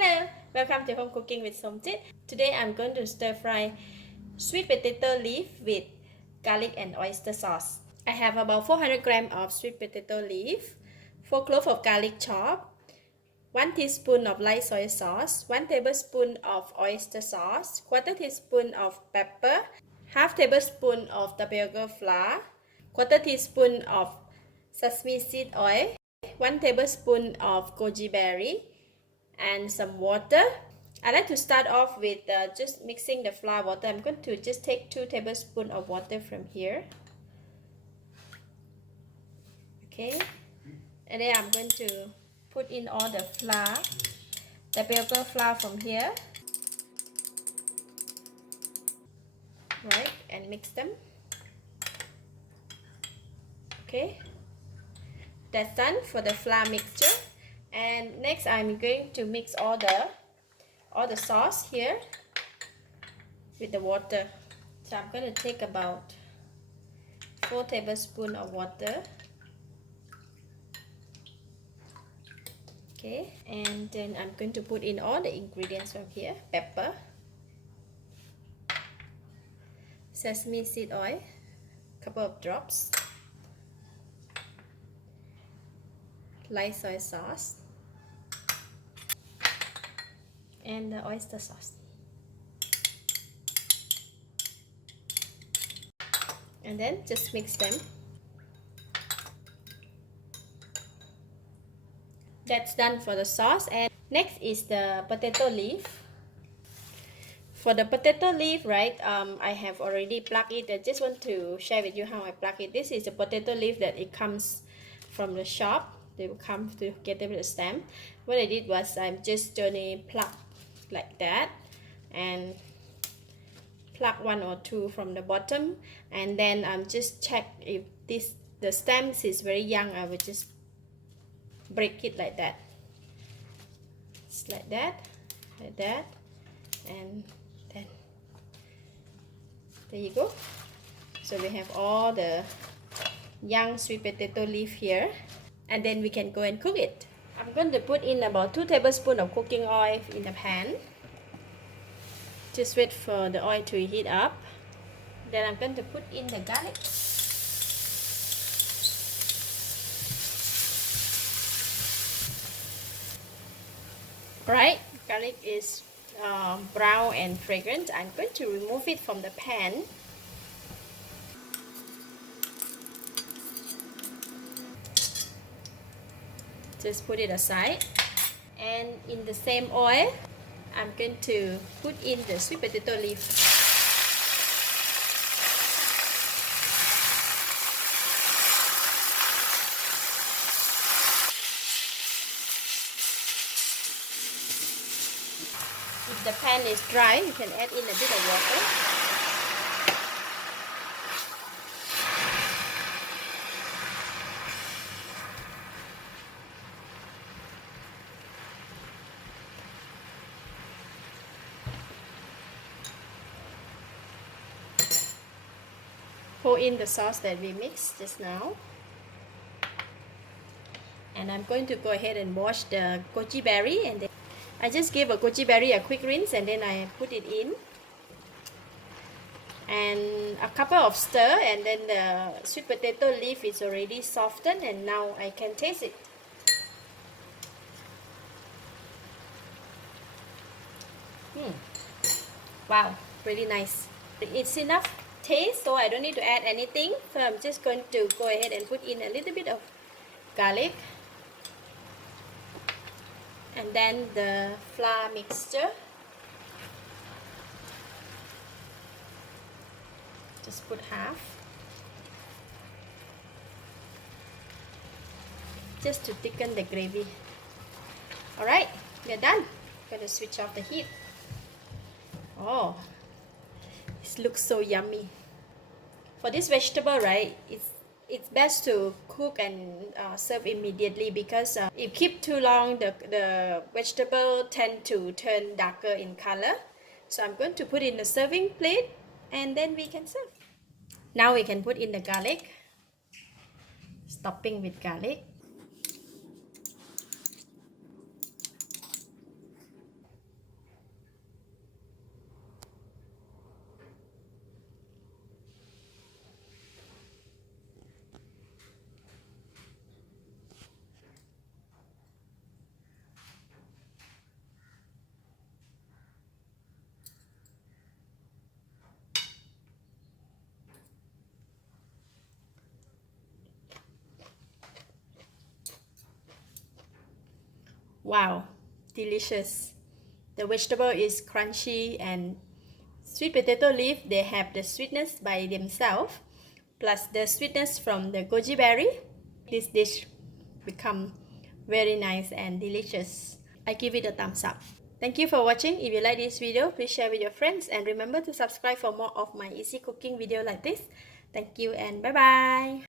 Hello, welcome to Home Cooking with Somjit. Today I'm going to stir fry sweet potato leaf with garlic and oyster sauce. I have about 400 grams of sweet potato leaf, 4 cloves of garlic chopped, 1 teaspoon of light soy sauce, 1 tablespoon of oyster sauce, quarter teaspoon of pepper, half tablespoon of tapioca flour, quarter teaspoon of sesame seed oil, 1 tablespoon of goji berry, and some water. I like to start off with just mixing the flour water. I'm going to just take 2 tablespoons of water from here. Okay, and then I'm going to put in all the flour, tapioca flour from here. Right, and mix them. Okay, that's done for the flour mixture. And next I'm going to mix all the sauce here with the water. So I'm going to take about 4 tablespoons of water. Okay, and then I'm going to put in all the ingredients from here: pepper, sesame seed oil, couple of drops, light soy sauce, and the oyster sauce. And then just mix them. That's done for the sauce. And next is the potato leaf. For the potato leaf, right, I have already plucked it. I just want to share with you how I pluck it. This is a potato leaf that it comes from the shop. They will come to get them the stem. What I did was I'm just gonna pluck like that and pluck 1 or 2 from the bottom, and then just check if the stems is very young. I will just break it like that. Just like that, and then there you go. So we have all the young sweet potato leaf here, and then we can go and cook it. I'm going to put in about 2 tablespoons of cooking oil in the pan. Just wait for the oil to heat up. Then I'm going to put in the garlic. Right, garlic is brown and fragrant. I'm going to remove it from the pan. Just put it aside. And in the same oil, I'm going to put in the sweet potato leaf. If the pan is dry, you can add in a bit of water. Pour in the sauce that we mixed just now. And I'm going to go ahead and wash the goji berry, and then I just gave a goji berry a quick rinse, and then I put it in. And a couple of stir, and then the sweet potato leaf is already softened, and now I can taste it. Wow, really nice. It's enough taste, so I don't need to add anything. So I'm just going to go ahead and put in a little bit of garlic, and then the flour mixture. Just put half, just to thicken the gravy. Alright, we're done. I'm going to switch off the heat. Oh, this looks so yummy. For this vegetable, right, it's best to cook and serve immediately, because if keep too long, the vegetable tend to turn darker in color. So I'm going to put in a serving plate, and then we can serve. Now we can put in the garlic, topping with garlic. Wow, delicious. The vegetable is crunchy and sweet potato leaf, they have the sweetness by themselves, plus the sweetness from the goji berry. This dish become very nice and delicious. I give it a thumbs up. Thank you for watching. If you like this video, please share with your friends and remember to subscribe for more of my easy cooking video like this. Thank you and bye bye.